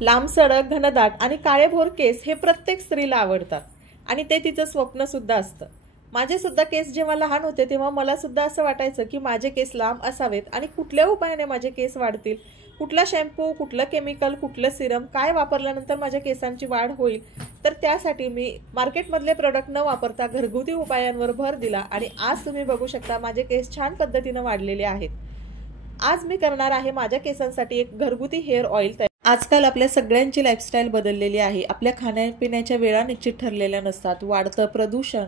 लांबसडक, घनदाट आणि काळेभोर केस हे प्रत्येक स्त्रीला आवडतात आणि ते तिचं स्वप्न सुद्धा असतं. माझे सुद्धा केस जेव्हा लहान होते तेव्हा मला सुद्धा असं वाटायचं की माझे केस लांब असावेत आणि कुठल्या उपायाने माझे केस वाढतील, कुठला शॅम्पू, कुठलं केमिकल, कुठलं सिरम, काय वापरल्यानंतर माझ्या केसांची वाढ होईल. तर त्यासाठी मी मार्केटमधले प्रोडक्ट न वापरता घरगुती उपायांवर भर दिला आणि आज तुम्ही बघू शकता माझे केस छान पद्धतीनं वाढलेले आहेत. आज मी करणार आहे माझ्या केसांसाठी एक घरगुती हेअर ऑइल तयार. आजकाल आपल्या सगळ्यांची लाईफस्टाईल बदललेली आहे. आपल्या खाण्यापिण्याच्या वेळा निश्चित ठरलेल्या नसतात. वाढतं प्रदूषण,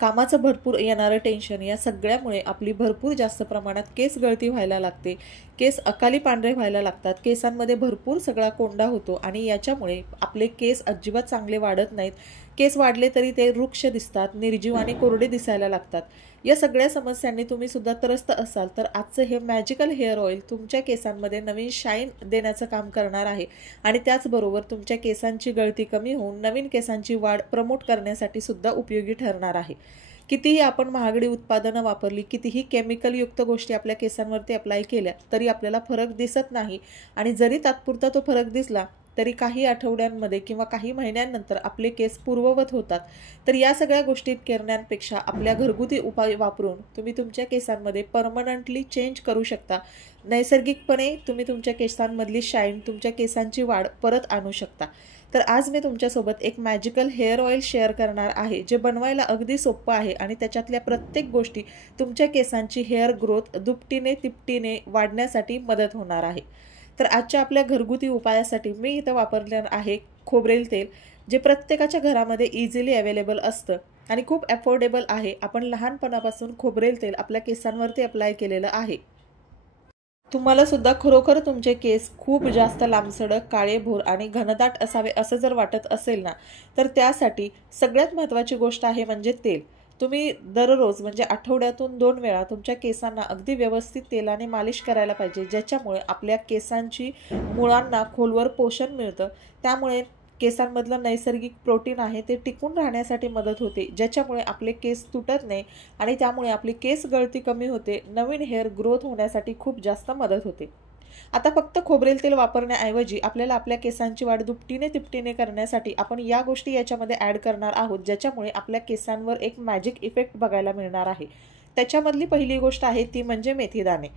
कामाचं भरपूर येणारं टेन्शन या सगळ्यामुळे आपली भरपूर जास्त प्रमाणात केस गळती व्हायला लागते. केस अकाली पांढरे व्हायला लागतात. केसांमध्ये भरपूर सगळा कोंडा होतो आणि याच्यामुळे आपले केस अजिबात चांगले वाढत नाहीत. केस वाढले तरी ते वृक्ष दिसतात, निर्जीव आणि कोरडे दिसायला लागतात. या सगळ्या समस्यांनी तुम्ही सुद्धा त्रस्त असाल तर आजचं हे मॅजिकल हेअर ऑइल तुमच्या केसांमध्ये नवीन शाईन देण्याचं काम करणार आहे आणि त्याचबरोबर तुमच्या केसांची गळती कमी होऊन नवीन केसांची वाढ प्रमोट करण्यासाठी सुद्धा उपयोगी ठरणार आहे. कितीही आपण महागडी उत्पादनं वापरली, कितीही केमिकलयुक्त गोष्टी आपल्या केसांवरती अप्लाय केल्या तरी आपल्याला फरक दिसत नाही आणि जरी तात्पुरता तो फरक दिसला तरी काही आठवड्यांमध्ये किंवा काही महिन्यांनंतर आपले केस पूर्ववत होतात. तर या सगळ्या गोष्टी करण्यापेक्षा आपल्या घरगुती उपाय वापरून तुम्ही तुमच्या केसांमध्ये परमनंटली चेंज करू शकता. नैसर्गिकपणे तुम्ही तुमच्या केसांमधली शाईन, तुमच्या केसांची वाढ परत आणू शकता. तर आज मी तुमच्यासोबत एक मॅजिकल हेअर ऑइल शेअर करणार आहे जे बनवायला अगदी सोपं आहे आणि त्याच्यातल्या प्रत्येक गोष्टी तुमच्या केसांची हेअर ग्रोथ दुपटीने तिपटीने वाढण्यासाठी मदत होणार आहे. तर आजच्या आपल्या घरगुती उपायासाठी मी इथं वापरणार आहे खोबरेल तेल, जे प्रत्येकाच्या घरामध्ये इझिली अवेलेबल असतं आणि खूप अफोर्डेबल आहे. आपण लहानपणापासून खोबरेल तेल आपल्या केसांवरती अप्लाय केलेलं आहे. तुम्हाला सुद्धा खरोखर तुमचे केस खूप जास्त लांबसडक, काळेभोर आणि घनदाट असावे असं जर वाटत असेल ना, तर त्यासाठी सगळ्यात महत्त्वाची गोष्ट आहे म्हणजे तेल. तुम्ही दररोज म्हणजे आठवड्यातून 2 वेळा तुमच्या केसांना अगदी व्यवस्थित तेलाने मालिश करायला पाहिजे, ज्याच्यामुळे आपल्या केसांची मुळांना खोलवर पोषण मिळतं. त्यामुळे केसांमधलं नैसर्गिक प्रोटीन आहे ते टिकून राहण्यासाठी मदत होते, ज्याच्यामुळे आपले केस तुटत नाही आणि त्यामुळे आपली केस गळती कमी होते. नवीन हेअर ग्रोथ होण्यासाठी खूप जास्त मदत होते. आता फक्त खोबरेल तेल वापरण्याऐवजी आपल्याला आपल्या केसांची वाढ दुपटीने तिपटीने करण्यासाठी आपण या गोष्टी याच्यामध्ये ॲड करणार आहोत, ज्याच्यामुळे आपल्या केसांवर एक मॅजिक इफेक्ट बघायला मिळणार आहे. त्याच्यामधली पहिली गोष्ट आहे ती म्हणजे मेथीदाणे.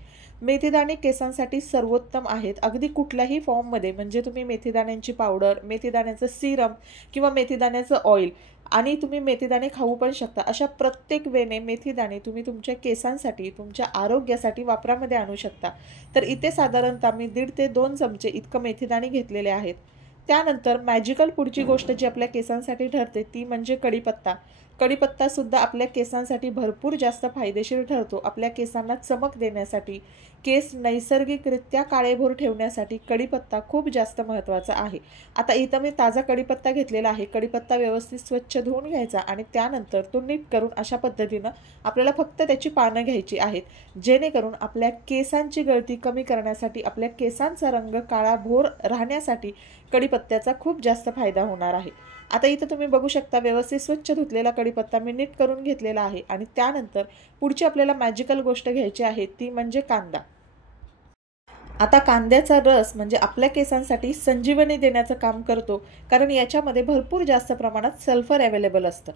मेथीदाणे केसांसाठी सर्वोत्तम आहेत. अगदी कुठल्याही फॉर्ममध्ये, म्हणजे तुम्ही मेथीदाण्यांची पावडर, मेथीदाण्याचं सिरम किंवा मेथीदाण्याचं ऑइल आणि तुम्ही मेथीदाणे खाऊ पण शकता. अशा प्रत्येक वेने मेथीदाणे तुम्ही तुमच्या केसांसाठी, तुमच्या आरोग्यासाठी वापरामध्ये आणू शकता. तर इथे साधारणतः मी 1.5 ते 2 चमचे इतकं मेथीदाणे घेतलेले आहेत. त्यानंतर मॅजिकल पुढची गोष्ट जी आपल्या केसांसाठी ठरते ती म्हणजे कढीपत्ता. कढीपत्तासुद्धा आपल्या केसांसाठी भरपूर जास्त फायदेशीर ठरतो. आपल्या केसांना चमक देण्यासाठी, केस नैसर्गिकरित्या काळेभोर ठेवण्यासाठी कढीपत्ता खूप जास्त महत्त्वाचा आहे. आता इथं मी ताजा कढीपत्ता घेतलेला आहे. कढीपत्ता व्यवस्थित स्वच्छ धुवून घ्यायचा आणि त्यानंतर तो नीट करून अशा पद्धतीनं आपल्याला फक्त त्याची पानं घ्यायची आहेत, जेणेकरून आपल्या केसांची गळती कमी करण्यासाठी, आपल्या केसांचा रंग काळाभोर राहण्यासाठी कढीपत्त्याचा खूप जास्त फायदा होणार आहे. आता इथं तुम्ही बघू शकता व्यवस्थित स्वच्छ धुतलेला कढीपत्ता मी नीट करून घेतलेला आहे आणि त्यानंतर पुढची आपल्याला मॅजिकल गोष्ट घ्यायची आहे ती म्हणजे कांदा. आता कांद्याचा रस म्हणजे आपल्या केसांसाठी संजीवनी देण्याचं काम करतो, कारण याच्यामध्ये भरपूर जास्त प्रमाणात सल्फर अवेलेबल असतं.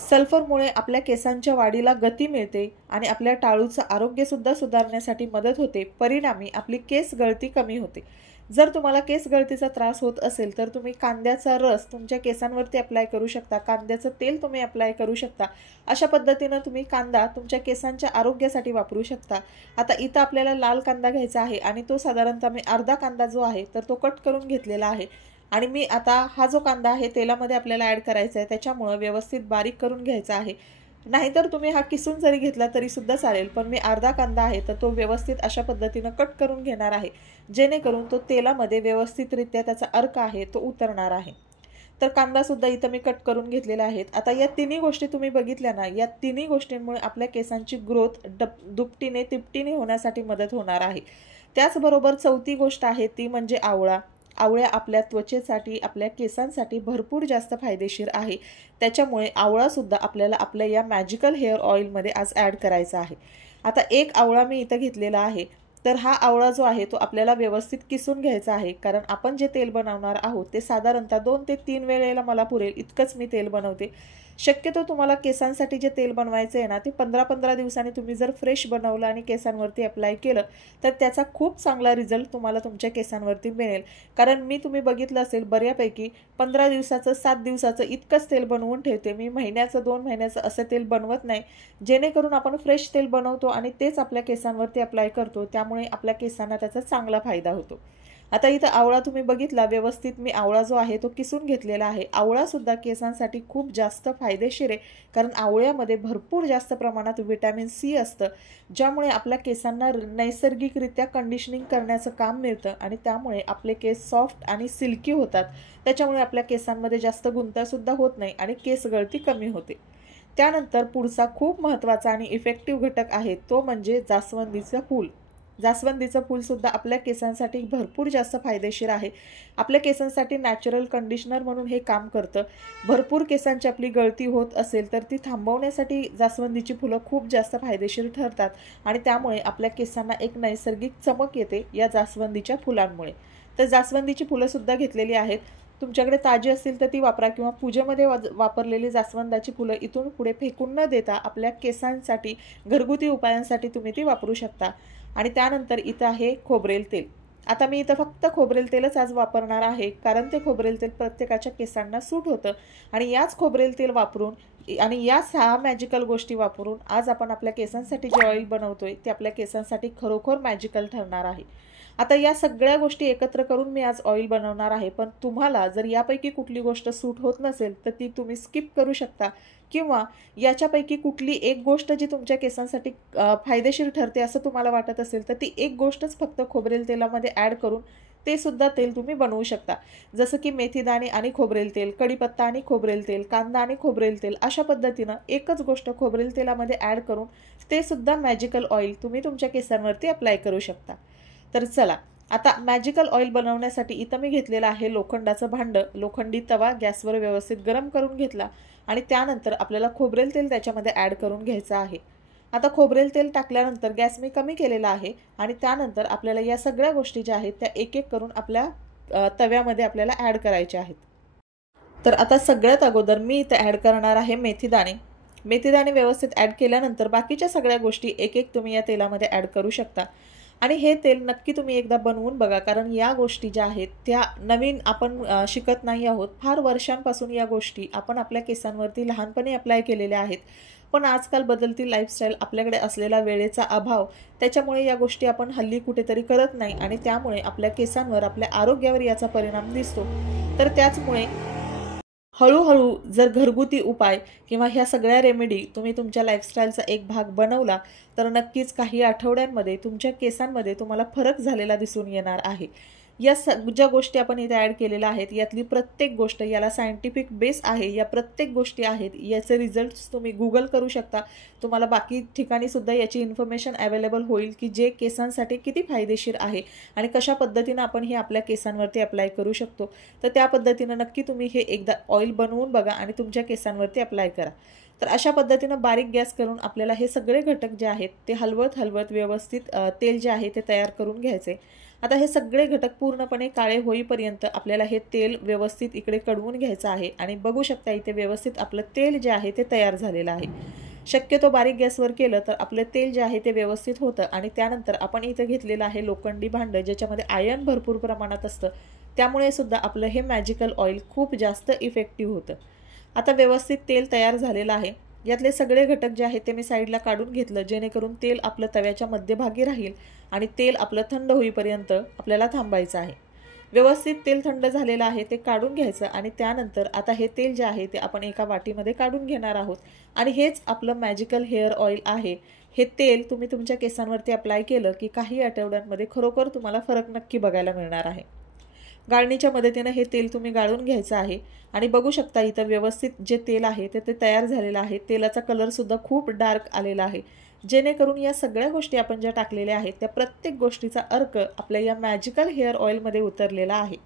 सल्फरमुळे आपल्या केसांच्या वाढीला गती मिळते आणि आपल्या टाळूचं आरोग्यसुद्धा सुधारण्यासाठी मदत होते. परिणामी आपली केस गळती कमी होते. जर तुम्हाला केस गळतीचा त्रास होत असेल तर तुम्ही कांद्याचा रस तुमच्या केसांवरती अप्लाय करू शकता, कांद्याचं तेल तुम्ही अप्लाय करू शकता. अशा पद्धतीनं तुम्ही कांदा तुमच्या केसांच्या आरोग्यासाठी वापरू शकता. आता इथं आपल्याला लाल कांदा घ्यायचा आहे आणि तो साधारणतः मी अर्धा कांदा जो आहे तर तो कट करून घेतलेला आहे आणि मी आता हा जो कांदा आहे तेलामध्ये आपल्याला ॲड करायचा आहे, त्याच्यामुळं व्यवस्थित बारीक करून घ्यायचा आहे. नाहीतर तुम्ही हा किसून जरी घेतला तरी सुद्धा चालेल, पण मी अर्धा कांदा आहे तर तो व्यवस्थित अशा पद्धतीनं कट करून घेणार आहे, जेणेकरून तो तेलामध्ये व्यवस्थितरित्या त्याचा अर्क आहे तो उतरणार आहे. तर कांदासुद्धा इथं मी कट करून घेतलेला आहे. आता या तिन्ही गोष्टी तुम्ही बघितल्या ना, या तिन्ही गोष्टींमुळे आपल्या केसांची ग्रोथ दुपटीने तिपटीने होण्यासाठी मदत होणार आहे. त्याचबरोबर चौथी गोष्ट आहे ती म्हणजे आवळा. आवळा आपल्या त्वचेसाठी, आपल्या केसांसाठी भरपूर जास्त फायदेशीर आहे. त्याच्यामुळे आवळासुद्धा आपल्याला आपल्या या मॅजिकल हेअर ऑइलमध्ये आज ॲड करायचा आहे. आता एक आवळा मी इथं घेतलेला आहे. तर हा आवळा जो आहे तो आपल्याला व्यवस्थित किसून घ्यायचा आहे, कारण आपण जे तेल बनवणार आहोत ते साधारणतः 2 ते 3 वेळेला मला पुरेल इतकंच मी तेल बनवते. शक्यतो तुम्हाला केसांसाठी जे तेल बनवायचं आहे ना, ते 15-15 दिवसांनी तुम्ही जर फ्रेश बनवलं आणि केसांवरती अप्लाय केलं तर त्याचा खूप चांगला रिझल्ट तुम्हाला तुमच्या केसांवरती मिळेल. कारण मी तुम्ही बघितलं असेल बऱ्यापैकी 15 दिवसाचं 7 दिवसाचं इतकंच तेल बनवून ठेवते. मी महिन्याचं 2 महिन्याचं असं तेल बनवत नाही, जेणेकरून आपण फ्रेश तेल बनवतो आणि तेच आपल्या केसांवरती अप्लाय करतो, त्यामुळे आपल्या केसांना त्याचा चांगला फायदा होतो. आता इथं आवळा तुम्ही बघितला व्यवस्थित मी आवळा जो आहे तो किसून घेतलेला आहे. आवळासुद्धा केसांसाठी खूप जास्त फायदेशीर आहे, कारण आवळ्यामध्ये भरपूर जास्त प्रमाणात व्हिटॅमिन सी असतं, ज्यामुळे आपल्या केसांना नैसर्गिकरित्या कंडिशनिंग करण्याचं काम मिळतं आणि त्यामुळे आपले केस सॉफ्ट आणि सिल्की होतात. त्याच्यामुळे आपल्या केसांमध्ये जास्त गुंतासुद्धा होत नाही आणि केस गळती कमी होते. त्यानंतर पुढचा खूप महत्त्वाचा आणि इफेक्टिव्ह घटक आहे तो म्हणजे जास्वंदीचं फूल. जास्वंदीचं फूलसुद्धा आपल्या केसांसाठी भरपूर जास्त फायदेशीर आहे. आपल्या केसांसाठी नॅचरल कंडिशनर म्हणून हे काम करतं. भरपूर केसांची आपली गळती होत असेल तर ती थांबवण्यासाठी जास्वंदीची फुलं खूप जास्त फायदेशीर ठरतात आणि त्यामुळे आपल्या केसांना एक नैसर्गिक चमक येते या जास्वंदीच्या फुलांमुळे. तर जास्वंदीची फुलंसुद्धा घेतलेली आहेत. तुमच्याकडे ताजी असतील तर ती वापरा किंवा पूजेमध्ये वापरलेली जास्वंदाची फुलं इथून पुढे फेकून न देता आपल्या केसांसाठी घरगुती उपायांसाठी तुम्ही ती वापरू शकता. आणि त्यानंतर इथं आहे खोबरेल तेल. आता मी इथं फक्त खोबरेल तेलच आज वापरणार आहे, कारण ते खोबरेल तेल प्रत्येकाच्या केसांना सूट होतं आणि याच खोबरेल तेल वापरून आणि या 6 मॅजिकल गोष्टी वापरून आज आपण आपल्या केसांसाठी जे ऑइल बनवतोय ते आपल्या केसांसाठी खरोखर मॅजिकल ठरणार आहे. आता या सगळ्या गोष्टी एकत्र करून मी आज ऑइल बनवणार आहे, पण तुम्हाला जर यापैकी कुठली गोष्ट सूट होत नसेल तर ती तुम्ही स्किप करू शकता किंवा याच्यापैकी कुठली एक गोष्ट जी तुमच्या केसांसाठी फायदेशीर ठरते असं तुम्हाला वाटत असेल तर ती एक गोष्टच फक्त खोबरेल तेलामध्ये ॲड करून ते सुद्धा तेल तुम्ही बनवू शकता. जसं की मेथीदाणे आणि खोबरेल तेल, कढीपत्ता आणि खोबरेल तेल, कांदा आणि खोबरेल तेल, अशा पद्धतीनं एकच गोष्ट खोबरेल तेलामध्ये ॲड करून ते सुद्धा मॅजिकल ऑइल तुम्ही तुमच्या केसांवरती अप्लाय करू शकता. तर चला आता मॅजिकल ऑइल बनवण्यासाठी इथं मी घेतलेलं आहे लोखंडाचं भांडं. लोखंडी तवा गॅसवर व्यवस्थित गरम करून घेतला आणि त्यानंतर आपल्याला खोबरेल तेल त्याच्यामध्ये ॲड करून घ्यायचं आहे. आता खोबरेल तेल टाकल्यानंतर गॅस मी कमी केलेला आहे आणि त्यानंतर आपल्याला या सगळ्या गोष्टी ज्या आहेत त्या एक एक करून आपल्या तव्यामध्ये आपल्याला ॲड करायच्या आहेत. तर आता सगळ्यात अगोदर मी इथे ॲड करणार आहे मेथीदाणे. मेथीदाणे व्यवस्थित ॲड केल्यानंतर बाकीच्या सगळ्या गोष्टी एक एक तुम्ही या तेलामध्ये ॲड करू शकता आणि हे तेल नक्की तुम्ही एकदा बनवून बघा, कारण या गोष्टी ज्या आहेत त्या नवीन आपण शिकत नाही आहोत. फार वर्षांपासून या गोष्टी आपण आपल्या केसांवरती लहानपणी अप्लाय केलेल्या आहेत, पण आजकाल बदलती लाईफस्टाईल, आपल्याकडे असलेला वेळेचा अभाव, त्याच्यामुळे या गोष्टी आपण हल्ली कुठेतरी करत नाही आणि त्यामुळे आपल्या केसांवर आपल्या आरोग्यावर याचा परिणाम दिसतो. तर त्याचमुळे हळूहळू जर घरगुती उपाय किंवा ह्या सगळ्या रेमेडी तुम्ही तुमच्या लाईफस्टाईलचा एक भाग बनवला तर नक्कीच काही आठवड्यांमध्ये तुमच्या केसांमध्ये तुम्हाला फरक झालेला दिसून येणार आहे. या ज्या गोष्टी आपण इथे ॲड केलेल्या आहेत यातली प्रत्येक गोष्ट, याला सायंटिफिक बेस आहे, या प्रत्येक गोष्टी आहेत याचे रिझल्ट्स तुम्ही गुगल करू शकता. तुम्हाला बाकी ठिकाणी सुद्धा याची इन्फॉर्मेशन अवेलेबल होईल की जे केसांसाठी किती फायदेशीर आहे आणि कशा पद्धतीनं आपण हे आपल्या केसांवरती अप्लाय करू शकतो. तर त्या पद्धतीनं नक्की तुम्ही हे एकदा ऑइल बनवून बघा आणि तुमच्या केसांवरती अप्लाय करा. तर अशा पद्धतीनं बारीक गॅस करून आपल्याला हे सगळे घटक जे आहेत ते हलवत हलवत व्यवस्थित तेल जे आहे ते तयार करून घ्यायचे. आता हे सगळे घटक पूर्णपणे काळे होईपर्यंत आपल्याला हे तेल व्यवस्थित इकडे कढवून घ्यायचं आहे आणि बघू शकता इथे व्यवस्थित आपलं तेल जे आहे ते तयार झालेलं आहे. शक्यतो बारीक गॅसवर केलं तर आपलं तेल जे आहे ते व्यवस्थित होतं आणि त्यानंतर आपण इथे घेतलेलं आहे लोखंडी भांडं, ज्याच्यामध्ये आयर्न भरपूर प्रमाणात असतं, त्यामुळे सुद्धा आपलं हे मॅजिकल ऑइल खूप जास्त इफेक्टिव्ह होतं. आता व्यवस्थित तेल तयार झालेलं आहे. यातले सगळे घटक जे आहेत ते मी साईडला काढून घेतलं, जेणेकरून तेल आपलं तव्याच्या मध्यभागी राहील आणि तेल आपलं थंड होईपर्यंत आपल्याला थांबायचं आहे. व्यवस्थित तेल थंड झालेलं आहे ते काढून घ्यायचं आणि त्यानंतर आता हे तेल जे आहे ते आपण एका वाटीमध्ये काढून घेणार आहोत आणि हेच आपलं मॅजिकल हेअर ऑइल आहे. हे तेल तुम्ही तुमच्या केसांवरती अप्लाय केलं की काही आठवड्यांमध्ये खरोखर तुम्हाला फरक नक्की बघायला मिळणार आहे. गाळणीच्या मदतीने हे तेल तुम्ही गाळून घ्यायचं आहे आणि बघू शकता इथं व्यवस्थित जे तेल आहे ते तयार झालेलं आहे. तेलाचा कलरसुद्धा खूप डार्क आलेला आहे, जेणेकरून या सगळ्या गोष्टी आपण ज्या टाकलेल्या आहेत त्या प्रत्येक गोष्टीचा अर्क आपल्या या मॅजिकल हेअर ऑइलमध्ये उतरलेला आहे.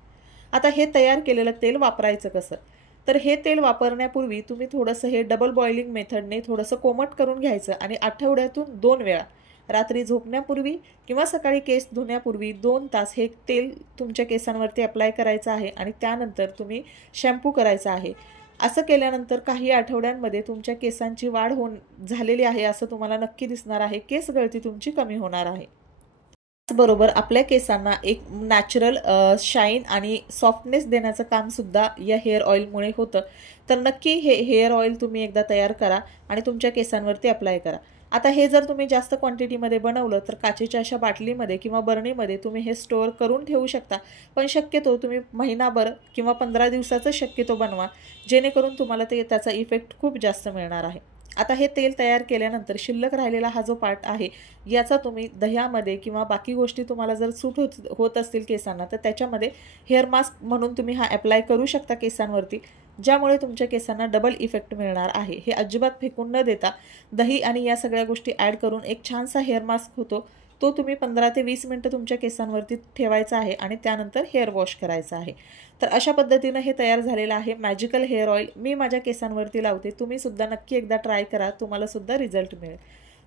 आता हे तयार केलेलं तेल वापरायचं कसं, तर हे तेल वापरण्यापूर्वी तुम्ही थोडंसं हे डबल बॉइलिंग मेथडने थोडंसं कोमट करून घ्यायचं आणि आठवड्यातून 2 वेळा रात्री झोपण्यापूर्वी किंवा सकाळी केस धुण्यापूर्वी 2 तास हे तेल तुमच्या केसांवरती अप्लाय करायचं आहे आणि त्यानंतर तुम्ही शॅम्पू करायचा आहे। असं केल्यानंतर काही आठवड्यांमध्ये तुमच्या केसांची वाढ झालेली आहे असं तुम्हाला नक्की दिसणार आहे। केस गळती तुमची कमी होणार आहे। त्याचबरोबर आपल्या केसांना एक नॅचरल शाईन आणि सॉफ्टनेस देण्याचं काम सुद्धा या हेअर ऑइलमुळे होतं। तर नक्की हे हेअर ऑइल तुम्ही एकदा तयार करा आणि तुमच्या केसांवरती अप्लाय करा। आता हे जर तुम्ही जास्त क्वांटिटीमध्ये बनवलं तर काचेच्या अशा बाटलीमध्ये किंवा बरणीमध्ये तुम्ही हे स्टोअर करून ठेवू शकता। पण शक्यतो तुम्ही महिनाभर किंवा 15 दिवसाचं शक्यतो बनवा, जेणेकरून तुम्हाला त्याचा इफेक्ट खूप जास्त मिळणार आहे। आता हे तेल तयार केल्यानंतर शिल्लक राहिलेला हा जो पार्ट आहे याचा तुम्ही दह्यामध्ये किंवा बाकी गोष्टी तुम्हाला जर सूट होत असतील केसांना तर त्याच्यामध्ये हेअर मास्क म्हणून तुम्ही हा अप्लाय करू शकता केसांवरती, ज्यामुळे तुमच्या केसांना डबल इफेक्ट मिळणार आहे। हे अजिबात फेकून न देता दही आणि या सगळ्या गोष्टी ॲड करून एक छानसा हेअर मास्क होतो, तो तुम्ही 15 ते 20 मिनिटं तुमच्या केसांवरती ठेवायचा आहे आणि त्यानंतर हेअर वॉश करायचा आहे। तर अशा पद्धतीने हे तयार झालेलं आहे मॅजिकल हेअर ऑइल। मी माझ्या केसांवरती लावते, तुम्ही सुद्धा नक्की एकदा ट्राय करा, तुम्हाला सुद्धा रिझल्ट मिळेल।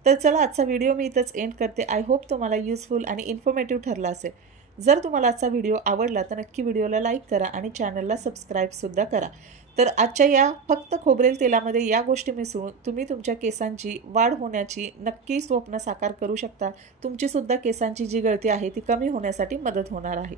तर चला आजचा व्हिडिओ मी इथंच एंड करते। आय होप तुम्हाला युजफुल आणि इन्फॉर्मेटिव्ह ठरला असेल। जर तुम्हाला आजचा व्हिडिओ आवडला तर नक्की व्हिडिओला लाईक करा आणि चॅनलला सबस्क्राईब सुद्धा करा। तर आजच्या या फक्त खोबरेल तेलामध्ये या गोष्टी मिसळून तुम्ही तुमच्या केसांची वाढ होण्याची नक्की स्वप्न साकार करू शकता। तुमची सुद्धा केसांची जी गळती आहे ती कमी होण्यासाठी मदत होणार आहे।